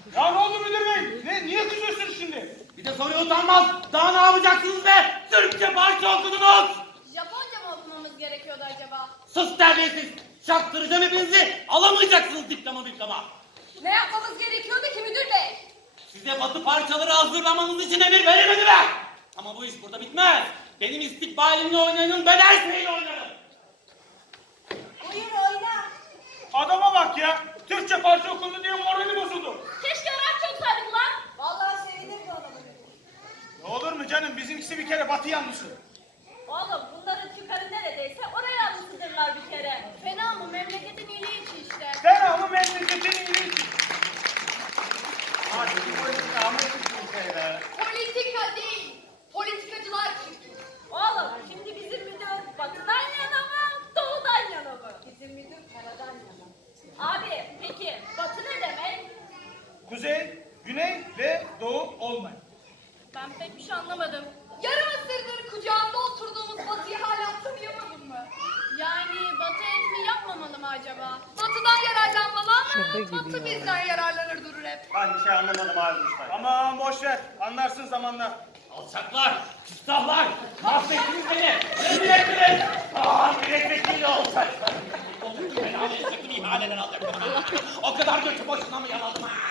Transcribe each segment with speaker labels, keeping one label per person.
Speaker 1: Ya ne oldu müdür bey? Niye kızıyorsunuz şimdi?
Speaker 2: Bir de soruyor utanmaz. Daha ne yapacaksınız be? Türkçe parça okudunuz.
Speaker 3: Japonca mı okumamız gerekiyordu acaba?
Speaker 2: Sus terbiyesiz. Çaktıracağım hepinizi. Alamayacaksınız diploma.
Speaker 3: Ne yapmamız gerekiyordu ki müdür bey?
Speaker 2: Size batı parçaları hazırlamanız için emir verilmediler. Ama bu iş burada bitmez. Benim istikbalimle oynayanın ben şeyle oynarım.
Speaker 3: Buyur oyna.
Speaker 1: Adama bak ya. Türkçe parça okundu diye morali bozuldu.
Speaker 3: Keşke Arapça okusaydık lan. Vallahi sevindim ki ona.
Speaker 1: Ne olur mu canım? Bizimkisi bir kere batı yanlısı.
Speaker 3: Oğlum bunların çıkarı neredeyse oraya yanlışıdırlar bir kere. Fena mı? Memleketin iyiliği için işte.
Speaker 1: Fena mı memleketin iyiliği için? Artık bu politika ama bir şeyler.
Speaker 3: Politika değil. Politikacılar çünkü. Oğlum şimdi bizim müdür batıdan yana mı? Doğudan yana mı? Bizim müdür karadan yana. Abi peki batı ne demek?
Speaker 1: Kuzey, güney ve doğu olmayın.
Speaker 3: Ben pek bir şey anlamadım. Yarım asırdır kucağında oturduğumuz Batı'yı hala tanıyamadın mı? Yani Batı eğitimi yapmamalı mı acaba? Batı'dan yararlanmalı ama Batı bizden yararlanır durur hep.
Speaker 1: Ben bir şey anlamadım abi Mustafa. Aman boş ver. Anlarsın zamanla.
Speaker 2: Alçaklar, küstahlar, mahvettiniz beni. Rezil ettiniz. Milletvekili olacaklar. Ben alacaktım, ihaleler alacaktım. O kadar götü boşuna mı yanaldım ha?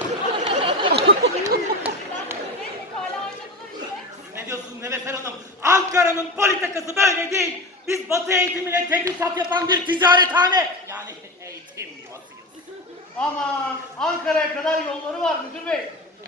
Speaker 2: Ne diyorsun Neveser Hanım? Ankara'nın politikası böyle değil. Biz Batı eğitimiyle tedrisat yapan bir ticarethane. Yani eğitim yuvasıyız.
Speaker 1: Aman Ankara'ya kadar yolları var müdür bey.